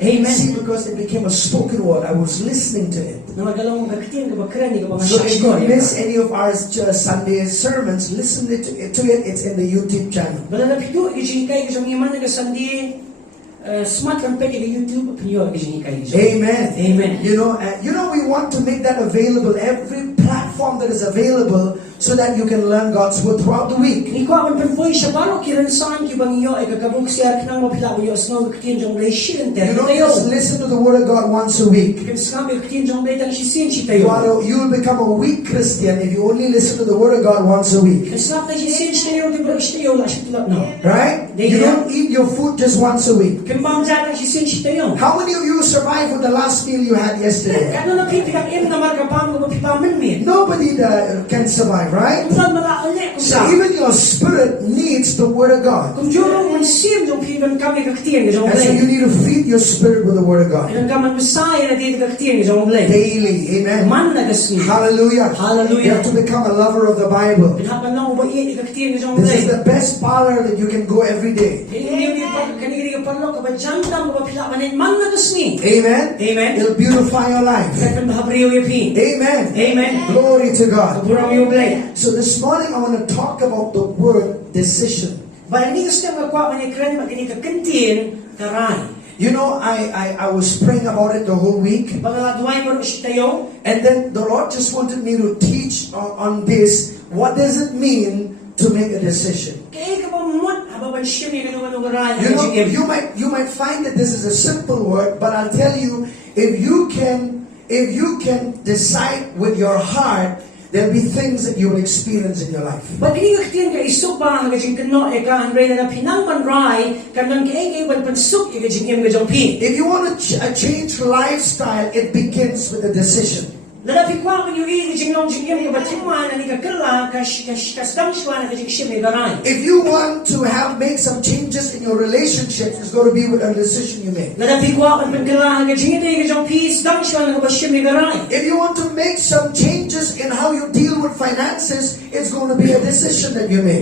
Amen. See, because it became a spoken word, I was listening to it. So if you miss any of our Sunday sermons, listen to it. It's in the YouTube channel. Amen. Amen. You know, we want to make that available, every platform that is available, so that you can learn God's word throughout the week. You don't just listen to the word of God once a week. You will become a weak Christian if you only listen to the word of God once a week. Right? You don't eat your food just once a week. How many of you survived with the last meal you had yesterday? Nobody can survive, right? So even your spirit needs the word of God. And so you need to feed your spirit with the word of God daily. Amen. Hallelujah. You have to become a lover of the Bible. This is the best parlor that you can go every day. Amen. Amen. It'll beautify your life. Amen. Amen. Glory to God. So this morning I want to talk about the word decision. You know, I was praying about it the whole week. And then the Lord just wanted me to teach on this. What does it mean to make a decision? You know, you might find that this is a simple word, but I'll tell you, if you can decide with your heart, there'll be things that you will experience in your life. If you want to change lifestyle, it begins with a decision. If you want to make some changes in your relationships, it's going to be with a decision you make. If you want to make some changes in how you deal with finances, it's going to be a decision that you make.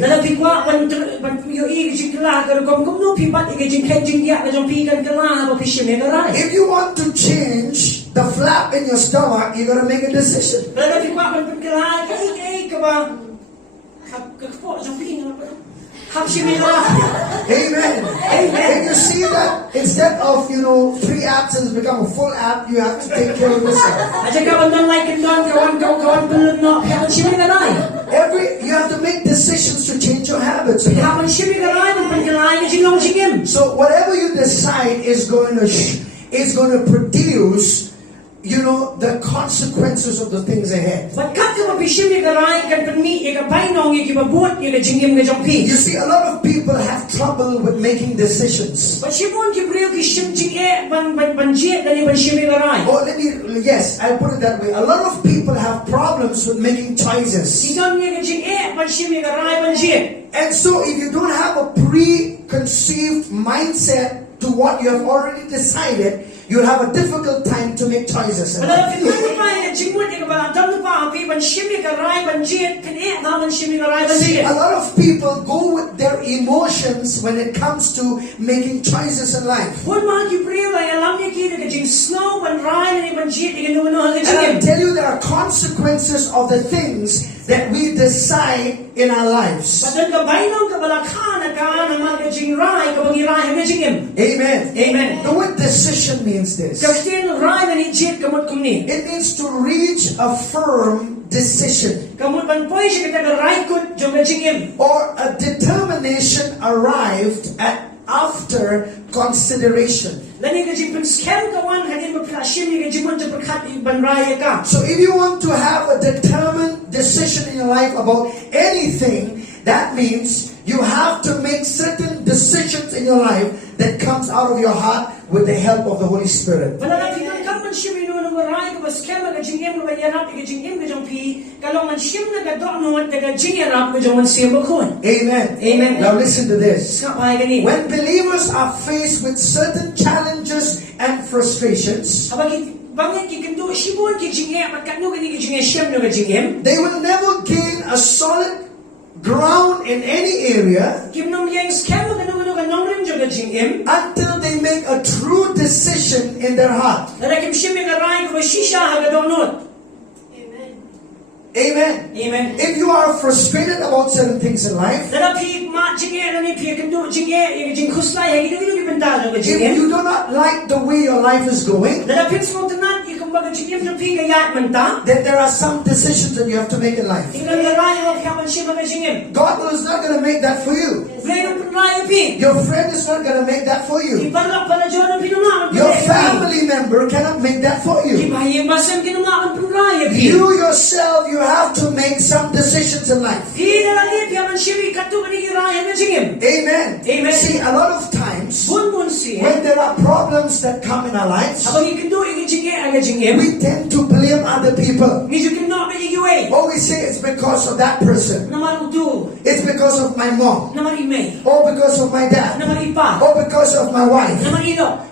If you want to change the flap in your stomach, you got to make a decision. Amen. And you see that instead of 3 apps and it's become a full app, you have to take care of yourself. You have to make decisions to change your habits. So whatever you decide is going to produce the consequences of the things ahead. You see, a lot of people have trouble with making decisions. I'll put it that way. A lot of people have problems with making choices. And so if you don't have a preconceived mindset to what you have already decided, you'll have a difficult time to make choices. See, a lot of people go with their emotions when it comes to making choices in life. And I'll tell you, there are consequences of the things that we decide in our lives. Amen. Amen. The word decision means this. It means to reach a firm decision or a determination arrived at after consideration. So if you want to have a determined decision in your life about anything, that means you have to make certain decisions in your life that comes out of your heart with the help of the Holy Spirit. Amen. Amen. Now listen to this. When believers are faced with certain challenges and frustrations, they will never gain a solid ground in any area until they make a true decision decision in their heart. Amen. Amen. Amen. If you are frustrated about certain things in life, if you do not like the way your life is going, then there are some decisions that you have to make in life. God is not going to make that for you. Your friend is not going to make that for you. Your family member cannot make that for you. You yourself, you have to make some decisions in life. Amen. Amen. See, a lot of times, when there are problems that come in our lives, we tend to blame other people. Oh, we say it's because of that person. It's because of my mom. Or because of my dad. Or because of my wife.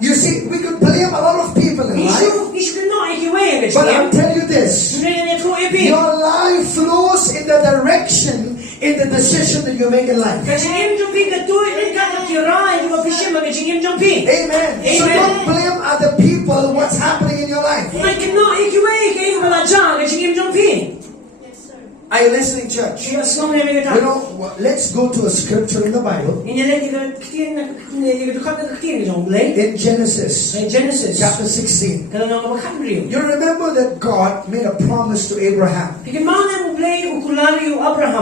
You see, we could blame a lot of people in life. But I'll tell you this. Your life flows in the direction, in the decision that you make in life. Amen. So don't blame other people what's happening in your life. Are you listening, church? You know, let's go to a scripture in the Bible. In Genesis chapter 16. You remember that God made a promise to Abraham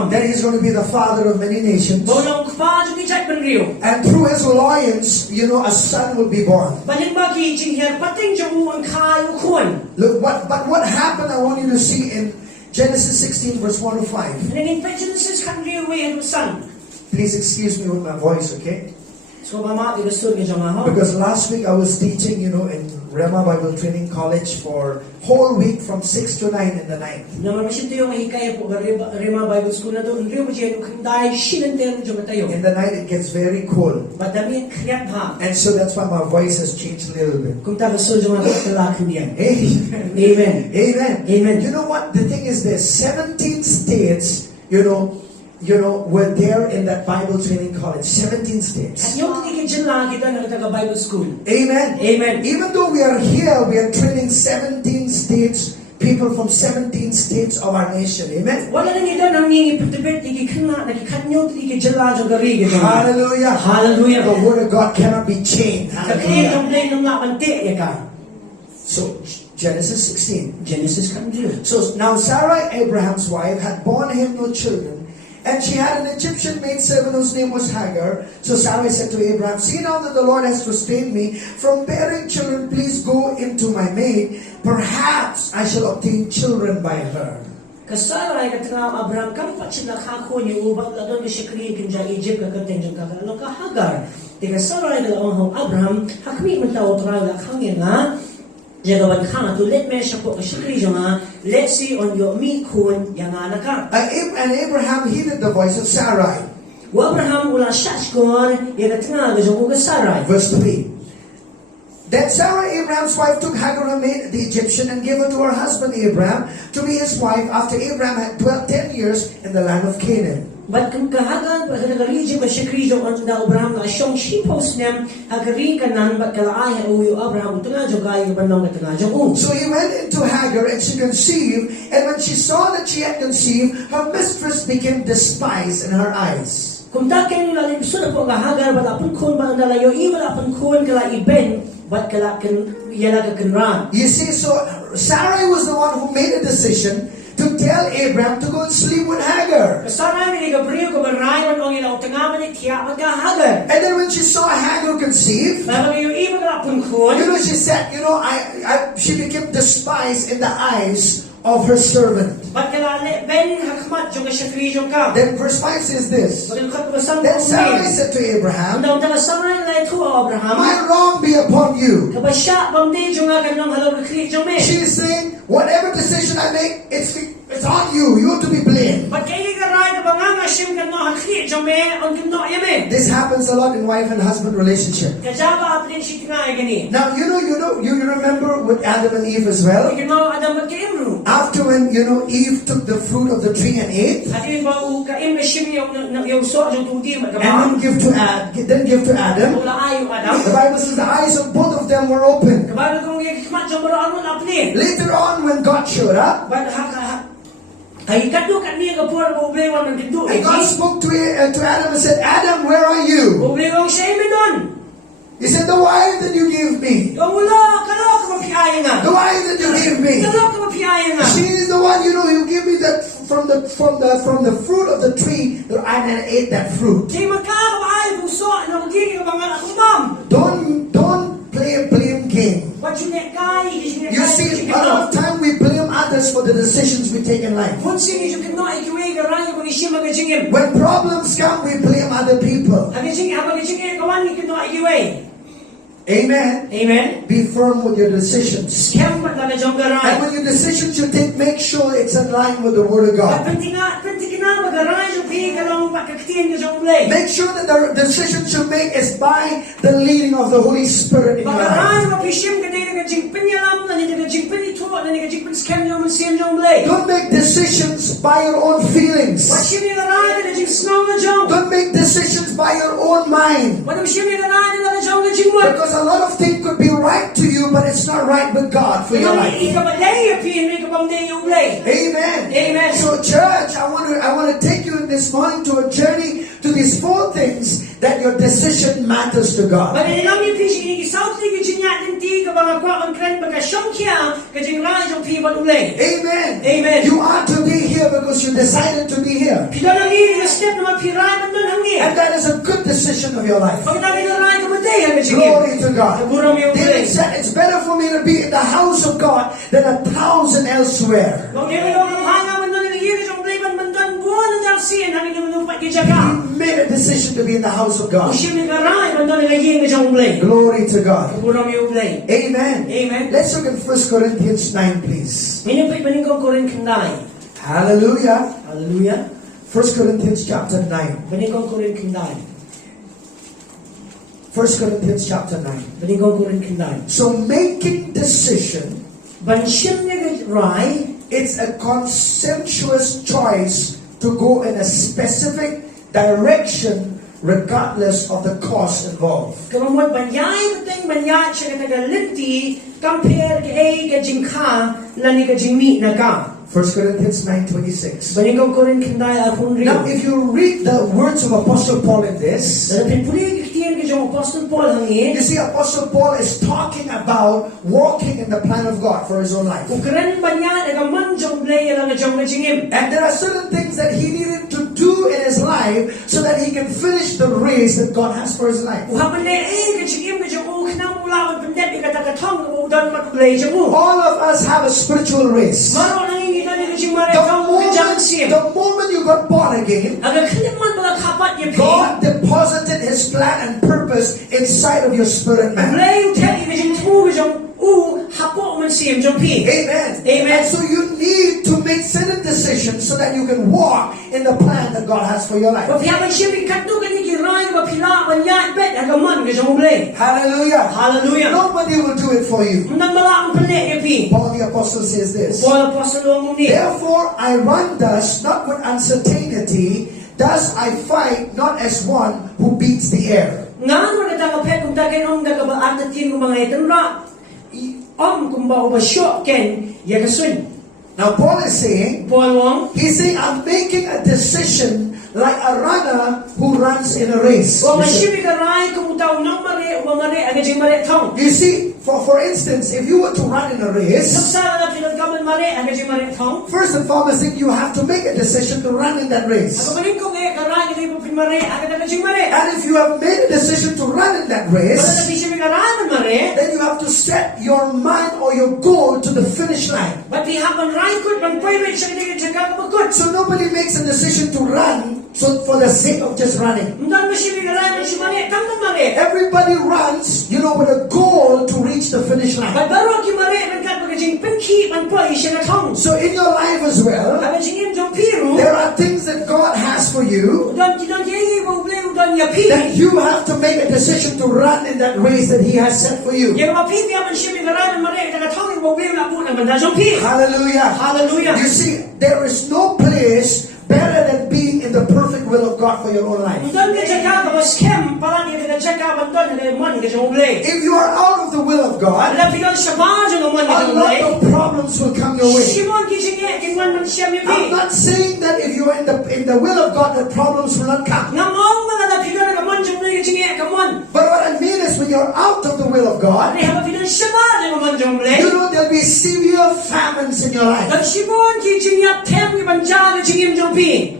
that he's going to be the father of many nations. And through his loins, you know, a son will be born. Look, but what happened, I want you to see in Genesis 16 verse 1 to 5. Please excuse me with my voice, okay? Because last week I was teaching, you know, in Rema Bible Training College for whole week from 6 to 9 in the night. In the night it gets very cold. And so that's why my voice has changed a little bit. Amen. Amen. Amen. Amen. You know what? The thing is there's 17 states, you know, were there in that Bible training college. 17 states. Amen. Amen. Even though we are here, we are training 17 states, people from 17 states of our nation. Amen. Hallelujah. Hallelujah. The word of God cannot be changed. Hallelujah. So Genesis 16. So now Sarah, Abraham's wife, had borne him no children. And she had an Egyptian maidservant whose name was Hagar. So Sarai said to Abraham, "See now that the Lord has restrained me from bearing children, please go into my maid. Perhaps I shall obtain children by her." Let's see on your me kun And Abraham heeded the voice of Sarai. Verse 3. Then Sarah, Abraham's wife, took Hagar, her maid, the Egyptian, and gave her to her husband Abraham to be his wife after Abraham had dwelt 10 years in the land of Canaan. So he went into Hagar and she conceived, and when she saw that she had conceived, her mistress became despised in her eyes. You see, so Sarai was the one who made a decision to tell Abraham to go and sleep with Hagar. And then when she saw Hagar conceive, she said, she became despised in the eyes of her servant. Then verse 5 says this. Then Sarai said to Abraham, "My wrong be upon you." She is saying, whatever decision I make, it's on you. You have to be blamed. This happens a lot in wife and husband relationship. Now you remember with Adam and Eve as well. After when Eve took the fruit of the tree and ate, and didn't give to Adam. The Bible says the eyes of both of them them were open. Kabago kung ikmat jong baro na apli. Later on, when God showed up, But ay kadu kani ka por mo ble wan pintu. and God spoke to Adam and said, Adam, where are you? Mo ble kong siya don. He said, the wife that you gave me. Kamulo kalo ka mapiayan nga. The wife that you gave me. Kalo ka mapiayan nga. She is the one, you give me that from the fruit of the tree, that I ate that fruit. Di magkakabahay kung so na magiging mga akumam. Don't play a blame game. What you net guy is you You see, a lot of time we blame others for the decisions we take in life. One thing is you cannot ikiwe ka raya kung isya magajingim. When problems come, we blame other people. Magajingim kawan ni cannot ikiwe. Amen. Amen. Be firm with your decisions. Kaya magajong ka And raya. when your decisions you take, make sure it's in line with the Word of God. Penting na magaraya yung pi kalong pakaktiyan ka jong ble. Make sure that the decisions you make is by the leading of the Holy Spirit in your life. Magaraya mapishim ka din nagajing pinyalam na nagajing pinito na nagajing pinskam yung mansiyam jong ble. Don't make decisions by your own feelings. Washim ni garaya nagajing snow na jong. Don't make decisions by your own mind. Wadam shim ni garaya nagajong nagajing mo. Because a lot of things could be right to you, but it's not right with God for your life. Amen. Amen. So church, I want to take you in this morning to a journey to these 4 things that your decision matters to God. Amen. Amen. You are to be here because you decided to be here. And that is a good decision of your life. Glory to God. David said, it's better for me to be in the house of God than 1,000 elsewhere. He made a decision to be in the house of God. Glory to God. Amen. Amen. Let's look at 1 Corinthians 9, please. Hallelujah. Hallelujah. 1 Corinthians chapter 9. 1 Corinthians chapter 9. So making decision, it's a consensuous choice to go in a specific direction regardless of the cost involved. 1 Corinthians 9:26. Now if you read the words of Apostle Paul in this, you see Apostle Paul is talking about walking in the plan of God for his own life. And there are certain things that he needed to do in his life so that he can finish the race that God has for his life. All of us have a spiritual race. The moment you got born again, God deposited His plan and purpose inside of your spirit man. Amen. And so you need to make certain decisions so that you can walk in the plan that God has for your life. Hallelujah. Hallelujah. Nobody will do it for you. Paul the Apostle says this. Therefore I run thus, not with uncertainty, thus I fight not as one who beats the air. Now Paul is saying, he's saying, I'm making a decision like a runner who runs in a race. You see, for instance, if you were to run in a race, first and foremost thing, you have to make a decision to run in that race. And if you have made a decision to run in that race, then you have to set your mind or your goal to the finish line. So nobody makes a decision to run for the sake of just running. Everybody runs, with a goal to reach the finish line. So in your life as well, there are things that God has for you that you have to make a decision to run in that race that He has set for you. Hallelujah. Hallelujah. You see, there is no place better than being in the perfect will of God for your own life. Don't get check out the scam. Palan you get check out and don't money get your play. If you are out of the will of God, La pigon shaban jo money a get lot your of problems will come your way. Shimon kissing it can one man sham you. I'm not saying that if you are in the will of God, that problems will not come. Ngamong mga la pigon ka man jo play kissing it come on. But what I mean is when you're out of the will of God, They have a pigon shaban jo man jo play. you know there'll be severe famines in your life. La Shimon kissing it tem you ban ja le chingim jo pi.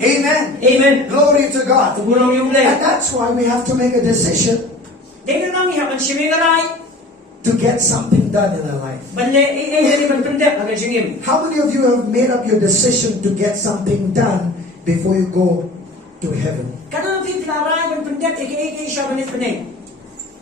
Amen. Amen. Glory to God. Burong yung play. And that's why we have to make a decision Dahil lang iha man shiming alay. to get something done in our life. Bande ay man pendep ang chingim. How many of you have made up your decision to get something done before you go to heaven? Kanang pipla man pendep aka siya man peneng.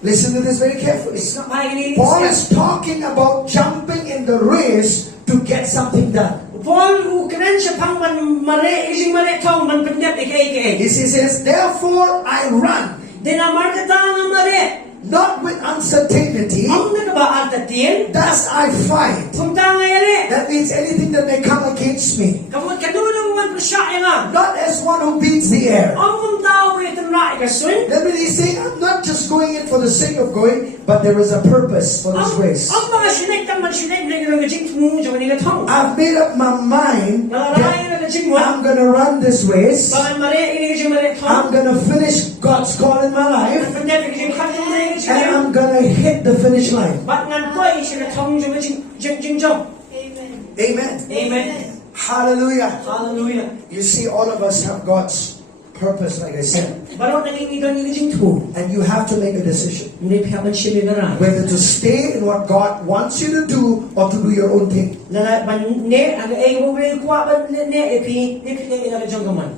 Listen to this very carefully. It's not my ini. Paul is talking about jumping in the race to get something done. Paul ukran siya pang man mare ising mare tong man pendep aka. He says, therefore I run, Dinamarka tang mare. not with uncertainty, Ang nagbaat atin. thus I fight. Kung tanga yali. That means anything that may come against me. Kamot kadulong man presya nga. Not as one who beats the air. Ang mong tao itong raikasun. That means he's saying, I'm not just going in for the sake of going, but there is a purpose for this race. Ang mga sinektan man sinek na yung naging tumungo sa manila tong. I've made up my mind that Nalarayan na naging mo. I'm going to run this race. Bagan mare ini yung mare I'm tong. going to finish God's call in my life. Ang pendep yung kanyang na yung And I'm going to hit the finish line. Ba't nga po ay siya tong yung jing. Amen. Amen. Hallelujah. Hallelujah. You see, all of us have God's purpose, like I said. Baro naging idon yung jing tu. And you have to make a decision. Hindi piyaman siya nagaray. Whether to stay in what God wants you to do or to do your own thing. Lala ban ne ang ay mo rin kuha ban ne epi ne pinag jong gaman.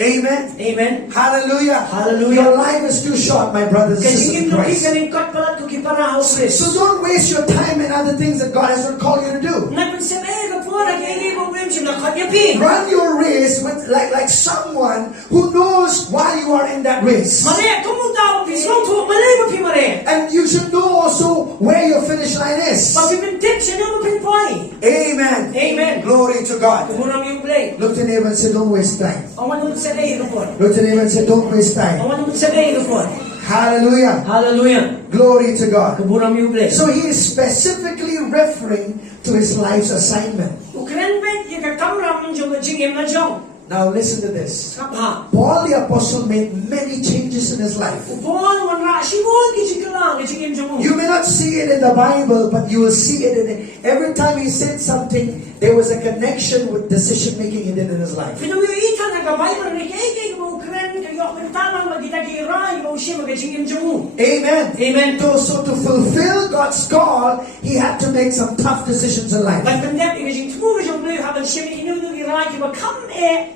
Amen. Amen. Hallelujah. Hallelujah. Your life is too short, my brothers and Kasi sisters in yung lupi Christ. galing kot palat ko kipara ho pres. So don't waste your time in other things that God has not called you to do. Napansip ka po nag-ay mo rin siya nakot yapi. Run your race with like someone who knows why you are in that race. Mare kumuta pi so to mare mo pi mare. And you should know also where your finish line is. Pagpipintip siya mo pinpoint. Amen. Amen. Glory to God. Kumunam yung play. Look to neighbor and say, don't waste time. Ang wala mo sa day ko po. Look to neighbor and say, don't waste Ang time. wala mo sa day ko po. Hallelujah. Hallelujah. Glory to God. Kumunam yung play. So he is specifically referring to his life's assignment. Ukran bet yung kakamram yung jingim na jong. Now listen to this. Kapha. Paul the apostle made many changes in his life. Upon one rashi mo kijing lang kijing jong. You may not see it in the Bible, but you will see it in it. Every time he said something, there was a connection with decision making he did in his life. Pinamilitan na gabay mo na kay mo ukran kayo pintalang magitagiray mo siya magajing jong. Amen. Amen. So to fulfill God's call, he had to make some tough decisions in life. But pandemic kijing tumo jong blue haban siya inunugiray ba come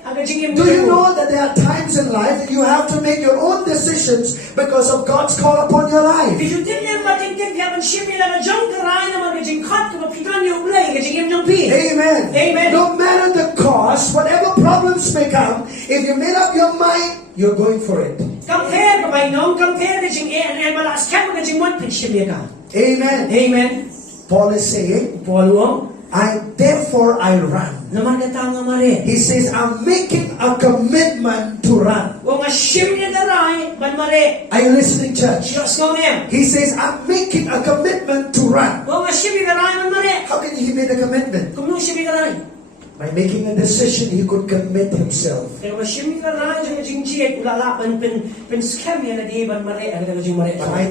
Do you know that there are times in life that you have to make your own decisions because of God's call upon your life? Amen. Amen. No matter the cost, whatever problems may come, if you made up your mind, you're going for it. Amen. Amen. Paul is saying, therefore I run. He says, I'm making a commitment to run. Are you listening, church? He says, I'm making a commitment to run. How can he make a commitment? By making a decision, he could commit himself. But I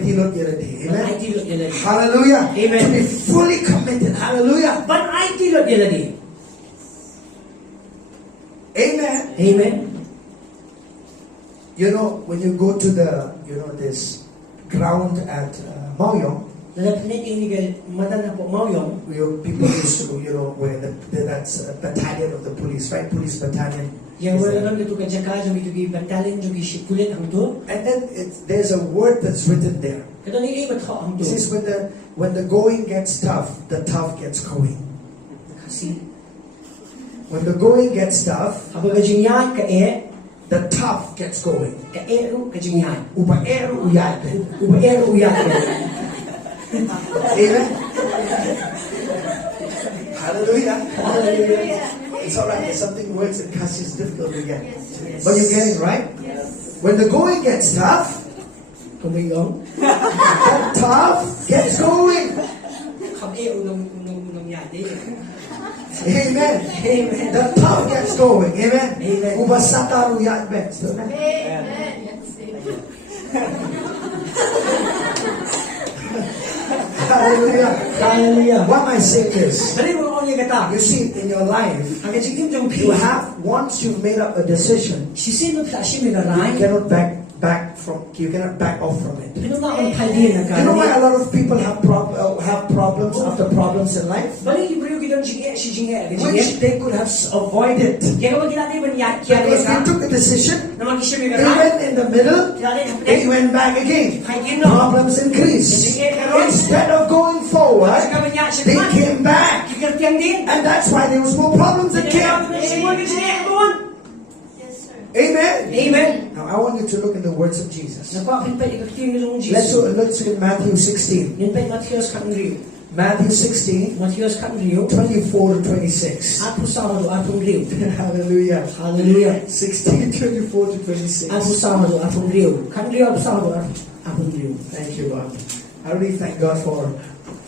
tilot yeladi. Amen. Hallelujah. Amen. To be fully committed. Hallelujah. Amen. Amen. You know, when you go to the, this ground at Maoyong, people used to, where that's a battalion of the police, right? Police battalion. And then there's a word that's written there. It says when the going gets tough, the tough gets going. Khasi. When the going gets tough, the tough gets going. Ubaero uyate. Amen. Hallelujah. It's all right. something words in Khasi is difficult to get. Yes. But you're getting right? Yes. When the going gets tough, that tough gets going. Amen. Amen. The tough gets going. Amen. Amen. Ubasata ruyat bets. Amen. Yes. Hallelujah. Hallelujah. Why am I saying this? Balik mo ang kata. You see, in your life, Ang kajigim jong you pi. have, once you've made up a decision, Sisin mo sa ashi mi you garay. cannot you cannot back off from it. Pino na ang pali na You know why gani. a lot of people have problems after problems in life? Balik ibriyo gidang jinge si jinge. Which they could have avoided. Kaya kapag kinatay ba niya kaya Because they ka. took a decision, Na mag-isip mi they garay. went in the middle, they went back again. Problems increased. Instead of going forward, they came back. And that's why there was more problems that came. Yes, sir. Amen. Amen. Now I want you to look in the words of Jesus. Nagpapinpay ikating yung Let's Jesus. look in Matthew 16. Yun pa yung Matthews kanriyo. Matthew 16, Matthews kanriyo. 24 to 26. Apo Sabado, atong riyo. Hallelujah. Hallelujah. 16, 24 to 26. Apo Sabado, atong riyo. Kanriyo, Apo Sabado, atong riyo. Thank you, Lord. I really thank God for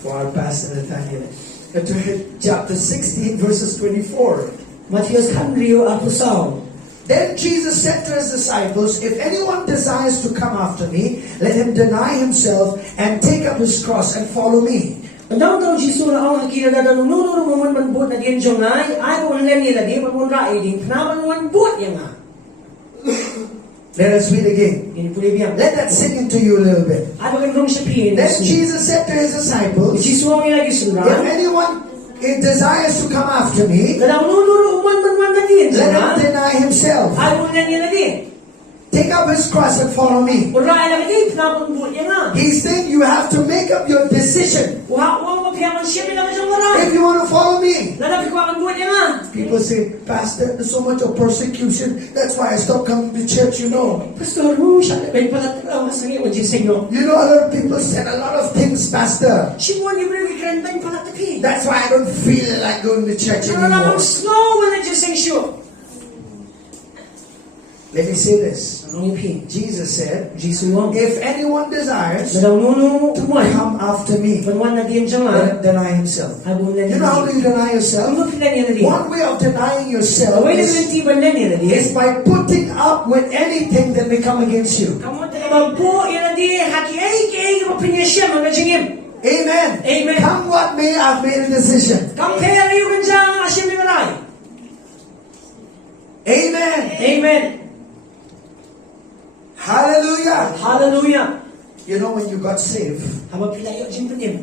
our pastor Nathaniel. Chapter 16, verses 24. Matthews kanriyo, Apo Sabado. Then Jesus said to his disciples, if anyone desires to come after me, let him deny himself and take up his cross and follow me. Ang daw Jesus na ang akira na nunuro mo man buot na diyan jong ay ko len nila di pag rai din panaman man buot yang nga. Let us read again. Ini puli biang. Let that sink into you a little bit. Ay bagan rong sa piye. Then Jesus said to his disciples, Jesus ang ilagi if sura. anyone desires to come after me, Kada nunuro man na diyan let him jong deny himself. ay ko len nila di. Take up his cross and follow me. Rai lang di panaman buot yang nga. He's saying you have to make up your decision Wa mapiyaman siya lang jong rai. if you want to follow me. Lalabi ko ang buot yang nga. People say, Pastor, there's so much of persecution. That's why I stopped coming to church, you know. Pastor, mo siya ben pala ang sangi o Jesus Senyor. You know, a lot of people said a lot of things, Pastor. Simon libre kran ben pala tapi. That's why I don't feel like going to church Ano anymore. na slow na Jesus Senyor. Let me say this. Ang ipi. Jesus said, Jesus mo. if anyone desires to Daw nuno tumoy. come after me, Panwan na diyan jong let him deny himself. Abun na You know how do you deny yourself? Ano pila niya na di? One way of denying yourself Away na is tiban na niya na di. by putting up with anything that may come against you. Kamu ta magpo ina di haki ay kay mo pinya siya mga jingim. Amen. Amen. Come what may, I've made a decision. Kam kaya rin yung jang asim ni maray. Amen. Amen. Hallelujah. Hallelujah. You know, when you got saved, Haba pila yung jimpunim.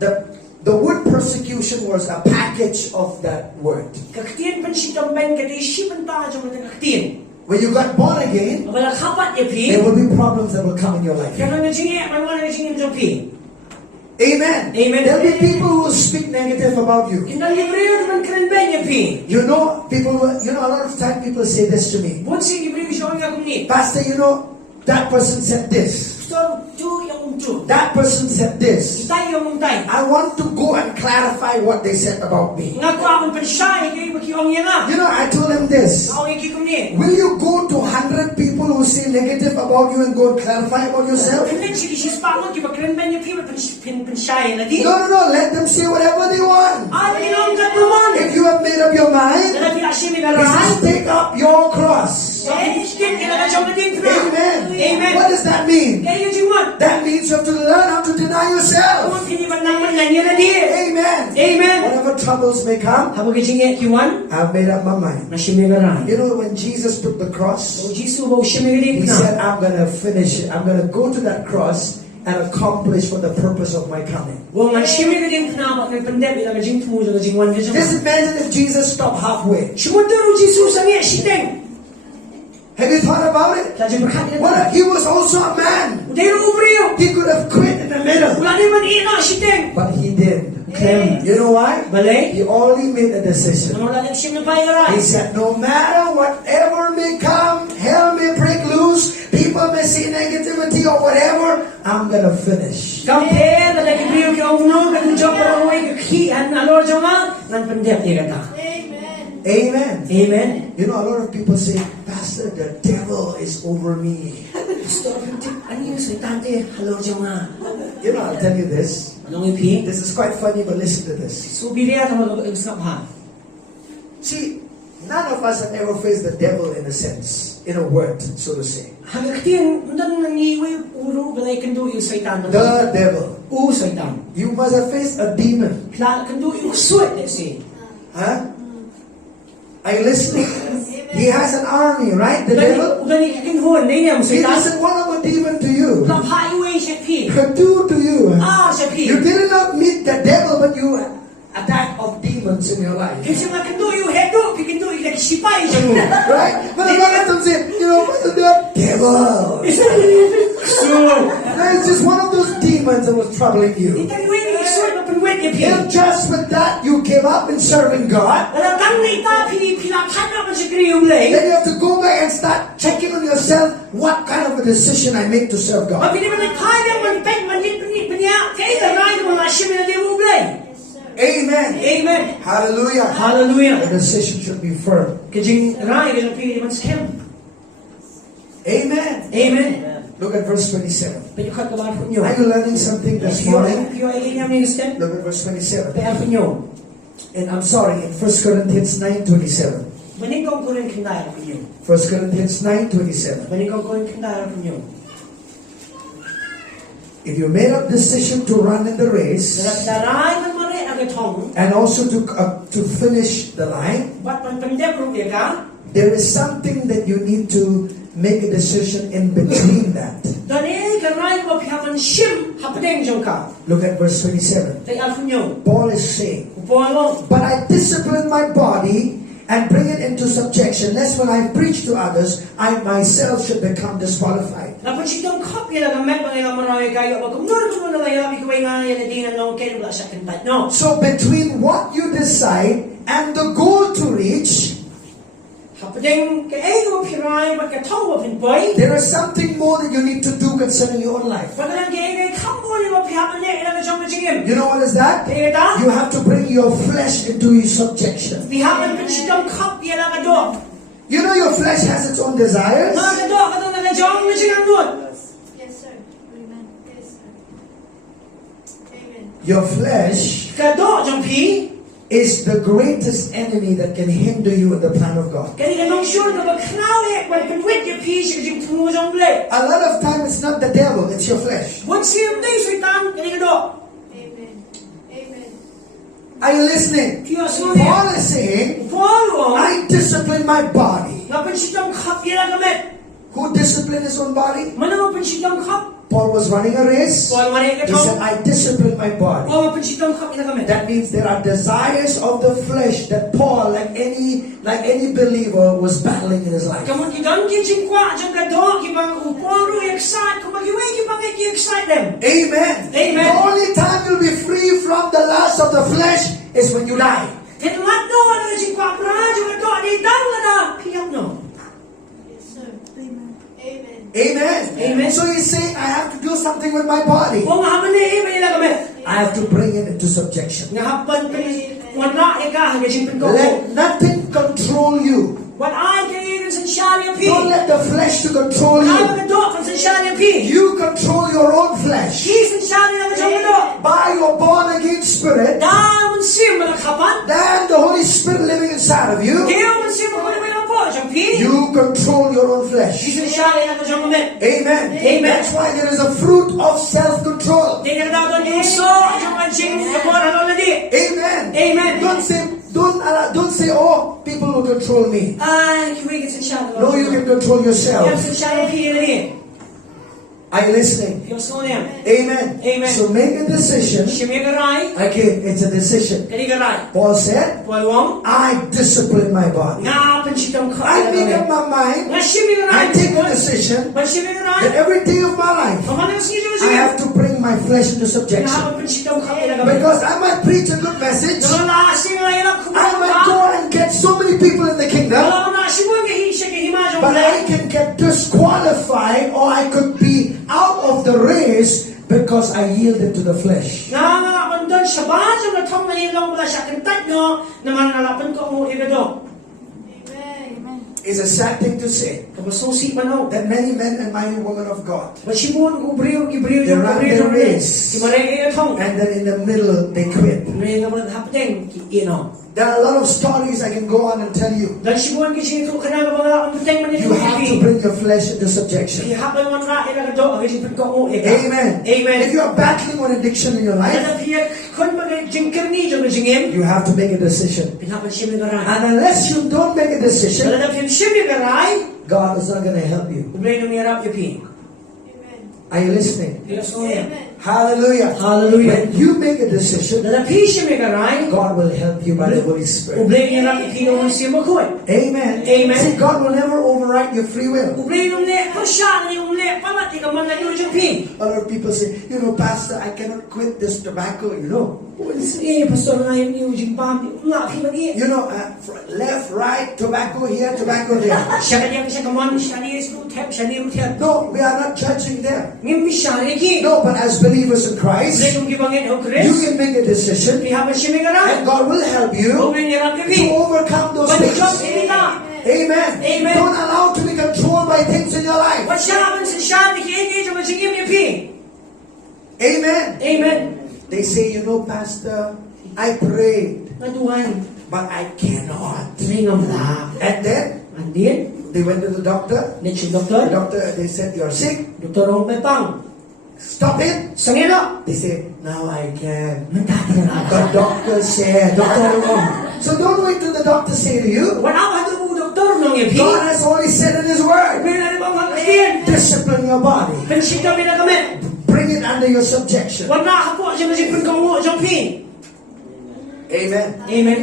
the word persecution was a package of that word. Kaktiyan pan si tamben kati si panta jong na kaktiyan. When you got born again, Wala kapat ya pi. there will be problems that will come in your life. Kaya na jingim panwan na jingim jong pi. Amen. Amen. There'll be people who speak negative about you. Kinang libre yun man kran ben ya pi. You know, a lot of time people say this to me. Buat si libre siya nga kumni. Pastor, you know, that person said this. So, tu yung tu. That person said this. Itay yung untay. I want to go and clarify what they said about me. Nga ko akong pansay, kaya makiong yan nga. You know, I told him this. Ako ikikom ni. Will you go to 100 people who say negative about you and go and clarify about yourself? And then, sige siya spamon, kipagkran ba niya piwa pansay na di? No. Let them say whatever they want. At inong katuman. If you have made up your mind, Nalabi asin ni he Garay. says, take up your cross. Eh, skin, kinagajong na din. Amen. Amen. What does that mean? Kaya yung jingman. That means you have to learn how to deny yourself. Kung piniban naman na niya na di. Amen. Amen. Whatever troubles may come, Habang kajingya kiwan, I've made up my mind. na siya may Garay. You know, when Jesus took the cross, O Jisu ba siya may he rin said, na. I'm going to finish it. I'm going to go to that cross and accomplish for the purpose of my coming. Wong man siya may rin na mak may pandemi na kajing tumujo kajing wan kajing. Just imagine if Jesus stopped halfway. Sumudaro Jisu sa niya, siteng. Have you thought about it? Kajing berkat What if he was also a man? Dahil umriyo. He could have quit in the middle. Wala naman ina, siteng. But he did. Okay. You know why? Balay. He already made a decision. Ano lang siya na payara. He said, no matter whatever may come, hell may break loose, people may see negativity or whatever, I'm going to finish. Compare na nag-ibig yung uno, kanudyo para uwi kakihan na Lord Jama, nan pandem niya kata. Amen. Amen. Amen. You know, a lot of people say, Pastor, the devil is over me. Pastor, ano yung saitan te? Hello, Jonga. You know, I'll tell you this. Anong ipi? This is quite funny, but listen to this. So, biriya ka mag-usap ha. See, none of us have ever faced the devil in a sense, in a word, so to say. Hanggang katiyan, undan nangiwi uro balay kando yung saitan. The devil. Saitan. You must have faced a demon. Kando yung suwet, let's say. Huh? Are you listening? He has an army, right? The devil? Ugani kakinhuan, niyam He saitan. doesn't want a demon to you. Kapaiwe siya pi. Do to you. Siya pi. You did not meet the devil, but you attack of demons in your life. Kasi nga kando yung hedo, pikando yung nagsipay siya mo. Right? But a lot of them say, you know, what's the devil? It's just one of those demons that was troubling you. And just with that, you gave up in serving God. Then you have to go back and start checking on yourself, what kind of a decision I make to serve God. Amen. Amen. Hallelujah. Hallelujah. The decision should be firm. Amen. Amen. Look at verse 27. Are Are you learning something this morning? Look Look at verse 27. And I'm sorry, in 1 Corinthians 9:27. 1 Corinthians 9:27. If you made up decision to run in the race and also to finish the line, there is something that you need to make a decision in between that. Look at verse 27. Paul is saying, but I discipline my body and bring it into subjection, lest when I preach to others, I myself should become disqualified. So between what you decide and the goal to reach, there is something more that you need to do concerning your own life. You know what is that? You have to bring your flesh into subjection. You know your flesh has its own desires. Yes, sir. Amen. Yes, sir. Amen. Your flesh is the greatest enemy that can hinder you in the plan of God. A lot of times it's not the devil, it's your flesh. Amen. Amen. Are you listening? Paul is saying, I discipline my body. Who disciplined his own body? Paul was running a race. He said, I discipline my body. That means there are desires of the flesh that Paul, like any believer, was battling in his life. Amen. Amen. The only time you'll be free from the lust of the flesh is when you die. Yes, sir. Amen. Amen. Amen. Amen. So he's saying, I have to do something with my body. I have to bring it into subjection. Let nothing control you. Don't let the flesh to control you. You control your own flesh. By your born again spirit, then the Holy Spirit living inside of you, you control your own flesh. Amen. Amen. That's why there is a fruit of self-control. Amen. Amen. Don't say, oh, people will control me. No, you can control yourself. Are you listening? Amen. Amen. So make a decision. Okay, it's a decision. Paul said, I discipline my body. I make up my mind. I take a decision that every day of my life, I have to bring my flesh into subjection. Because I might preach a good message. I might go and get so many people in the kingdom. But I can get disqualified, or I could be out of the race because I yielded to the flesh. It's a sad thing to say Kapasusi man ho. that many men and mighty women of God, Masibon ko brio they run their race, Ki marege thong. and then in the middle they quit. Re nga man hapdeng ki ino. There are a lot of stories I can go on and tell you. Dan sibon ki sito kana nga mga hapdeng man You have to bring your flesh into subjection. Ki hapdeng man ra ila do ki sipit ko mo eka. Amen. Amen. If you are battling with addiction in your life, Kada pia kon mag jingker ni jong jingem. you have to make a decision. Pinapan siya mi garay. And unless you don't make a decision, Kada pia siya mi garay. God is not going to help you. Ublay no mirap yapi. Amen. Are you listening? Yes o ya. Amen. Hallelujah. Hallelujah. When you make a decision, Kada pia siya mi garay. God will help you by the Holy Spirit. Ublay ni rap yapi no siya mo koy. Amen. Amen. See, God will never override your free will. Ublay no ne ko siya ni umle pamati ka man na yo yapi. A lot of people say, you know, Pastor, I cannot quit this tobacco, you know. Eh, pastor na yun yung jimbam. Nga, kimagi. You know, left, right, tobacco here, tobacco there. Siya kanya siya kaman, siya ni Rutep, siya ni Rutep. No, we are not judging them. Ngimbi siya ni Ki. No, but as believers in Christ, Ublay kong gibangin o Chris. you can make a decision, Pihapan siya may garay. and God will help you Ublay ni rap to yapi. overcome those But things. just inita. Amen. Amen. Don't allow to be controlled by things in your life. What siya naman si siya ni Ki yung jingim yapi. Amen. Amen. They say, you know, Pastor, I prayed, Naduan. but I cannot. Tingam la. And then Andin. they went to the doctor. Next The doktor. doctor, they said, you're sick. Doktor ang may pang. Stop it. Sangino. They say, now I can. Mentati na The na. doctor said. So don't wait till the doctor say to you. Wala ka ito po doktor nung yapi. God has already said in His Word, Ublay na rin mga kasin. discipline your body. Pensi kami na kami. Bring it under your subjection. Wala ka po siya masipin kong mo yapi. Amen. Amen.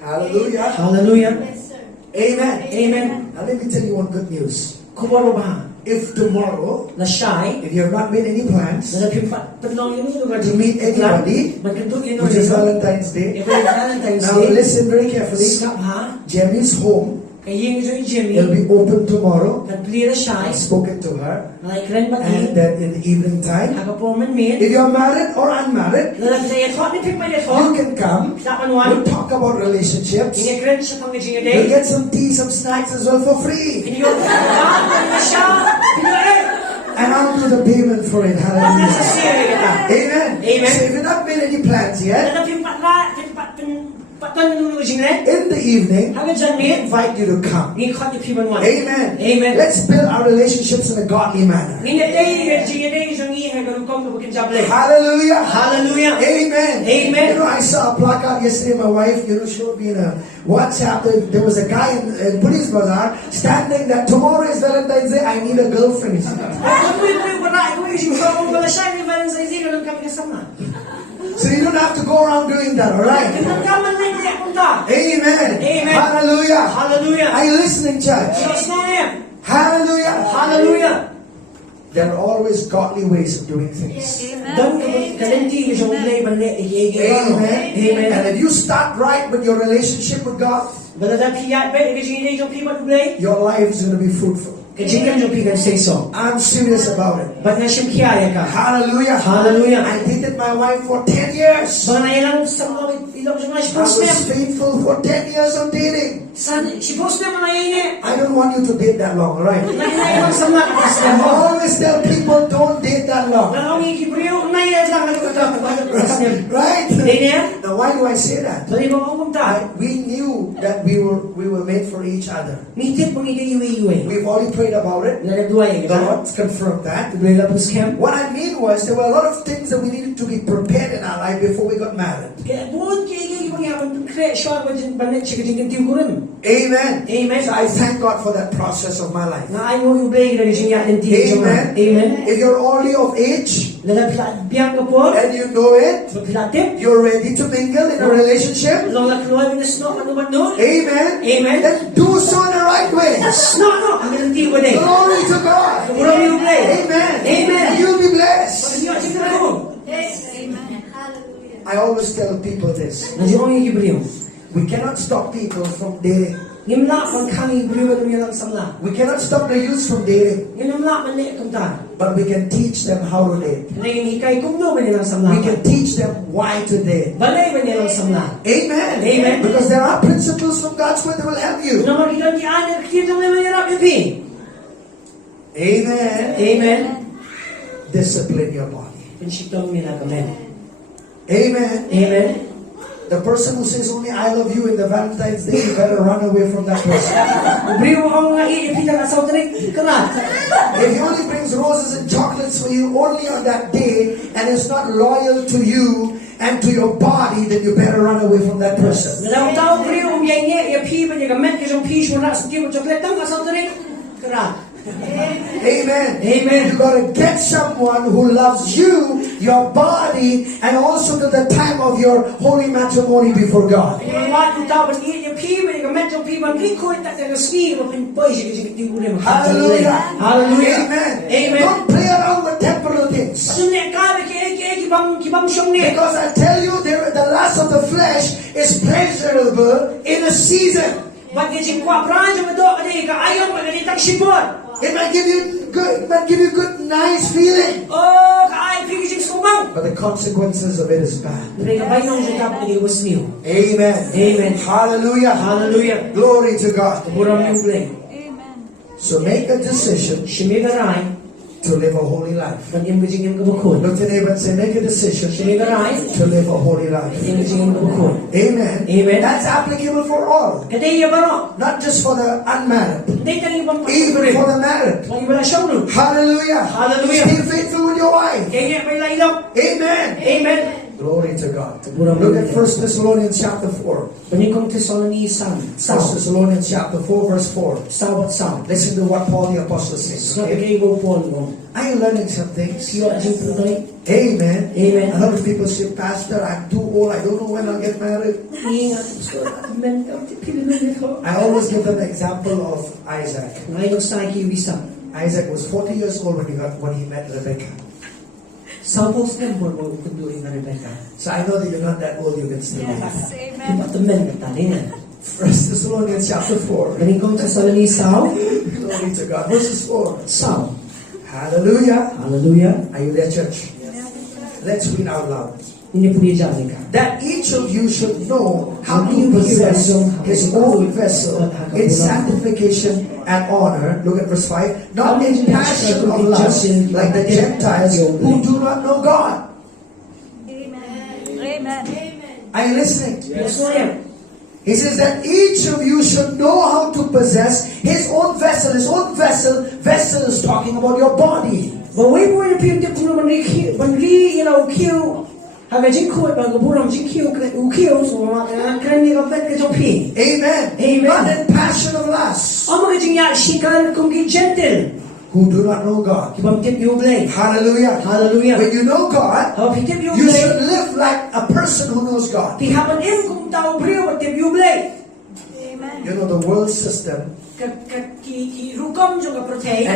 Hallelujah. Hallelujah. Yes, sir. Amen. Amen. Now let me tell you one good news. Kumaro ba? If tomorrow, Na siya'y if you have not made any plans nalapimpat. Tatlong yun yung to meet anybody, Magkandog yun which is Valentine's Day, Ito yung Valentine's now Day. listen very carefully. Skap ha? Jemmy's home Kaya yung Jimmy. will be open tomorrow. Nagplira siya. I've spoken to her. Naikren ba And din? then in the evening time, Aga po man min. if you're married or unmarried, Lalagay ako. Ni Pipay you ako. can come. Sapan We'll wan. talk about relationships. Inigren siya pang ngajing You'll day. get some tea, some snacks as well for free. Pinyo. Ano siya? Pinyo. And I'll do the payment for it. Nasa Hallelujah. siri kita. Amen. Amen. So if you've not made any plans yet, Nalapimpat na. Patan nung ngajing day. in the evening, Aga dyan we min. invite you to come. Ngikot yung piban wan. Amen. Amen. Let's build our relationships in a godly manner. Ngingay ngajing day. Isang ihay. Ganun kong kabukin jable. Hallelujah. Hallelujah. Amen. Amen. You know, I saw a placard yesterday. My wife, showed me in a WhatsApp. There was a guy in Police Bazaar standing that tomorrow is Valentine's Day. I need a girlfriend. He said. So you don't have to go around doing that, all right? Amen. Amen. Hallelujah. Hallelujah. Are you listening, church? Hallelujah. Hallelujah. There are always godly ways of doing things. Amen. Amen. And if you start right with your relationship with God, your life is going to be fruitful. I'm serious about it. Hallelujah. Hallelujah. I dated my wife for 10 years. I was faithful for 10 years of dating. I don't want you to date that long, all right? I always tell people don't date that long. Right? Now why do I say that? We knew that we were made for each other. We've already prayed about it. The Lord confirmed that. What I mean was there were a lot of things that we needed to be prepared in our life before we got married. Amen. Amen. So I thank God for that process of my life. Amen. Amen. Amen. If you're already of age Biyak ka po. and you know it, Pilatip. you're ready to mingle in a relationship. Amen. Amen. Amen. Then do so in the right way. No. Ang ganti ko din. Glory to God. Glory to God. Amen. Amen. You'll be blessed. Yes. Amen. Hallelujah. I always tell people this. We cannot stop people from dating. We cannot stop the youth from dating. but we can teach them how to date. Ngayon, hikay kung no man nilang We samlakan. can teach them why to date. Balay man nilang samla. Amen. Amen. Because there are principles from God's word that will help you. Naman kita di anir, kita naman nirap yapi. Amen. Amen. Discipline your body. Pensyitong nila kami. Amen. Amen. The person who says only I love you in the Valentine's Day, you better run away from that person. Ubriyo ako nga iipitang asaw tarik, karat. If he only brings roses and chocolates for you only on that day and is not loyal to you and to your body, then you better run away from that person. Nadaw tao ubriyo kung yan niya, yapi pa niya gamet, kisong pisyo na, sa kimo chocolate, tang asaw tarik, karat. Amen. Amen. You gotta get someone who loves you, your body, and also to the time of your holy matrimony before God. Hallelujah. Hallelujah. Amen. Amen. Don't play around with temporal things. Because I tell you, the lust of the flesh is pleasurable in a season. It might give you good, nice feeling. But the consequences of it is bad. Amen. Amen. Hallelujah. Hallelujah. Glory to God. Amen. So make a decision to live a holy life. Look to the neighbor and say, make a decision to live a holy life. Amen. Amen. That's applicable for all. Not just for the unmarried. Even for the married. Hallelujah. Hallelujah. Stay faithful with your wife. Amen. Amen. Glory to God. Look at 1 Thessalonians chapter 4. 1 Thessalonians chapter 4 verse 4. Listen to what Paul the Apostle says. Okay? Are you learning some things? Amen. Amen. A lot of people say, Pastor, I'm too old. I don't know when I'll get married. I always give them the example of Isaac. Isaac was 40 years old when he met Rebecca. So I know that you're not that old, you can still live. Yes. Amen. 1 Thessalonians chapter 4. Glory to God. Verses 4. Hallelujah. Hallelujah. Are you there, church? Let's read out loud. That each of you should know how to possess his own vessel in sanctification and honor. Look at verse 5. Not in passion of lust like the Gentiles who do not know God. Amen. Are you listening? Yes, I am. He says that each of you should know how to possess his own vessel. His own vessel is talking about your body. Amen. Amen. Not in passion of lust. Who do not know God. Hallelujah. Hallelujah. When you know God, you should live like a person who knows God. You Amen. know the world system and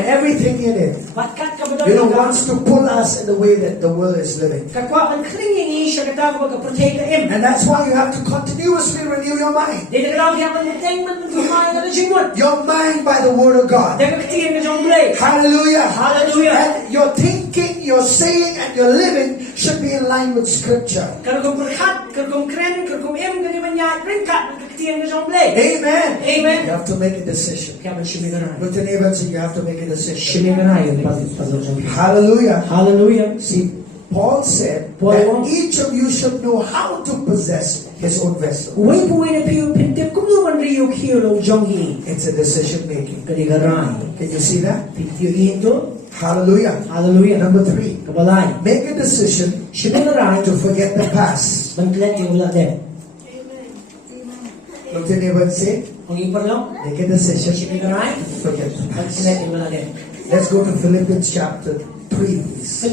everything in it, wants to pull us in the way that the world is living. And that's why you have to continuously renew your mind. Your mind by the word of God. Hallelujah. Hallelujah. And your thinking, your saying, and your living should be in line with Scripture. Amen. Amen. You have to make a decision. Look to neighbor and say, you have to make a decision. Hallelujah. Hallelujah. See, Paul said that each of you should know how to possess his own vessel. It's a decision making. Can you see that? Hallelujah. Hallelujah. Number 3. Make a decision to forget the past. Look to neighbor and say, make a decision to forget the past. Let's go to Philippians chapter 3, please.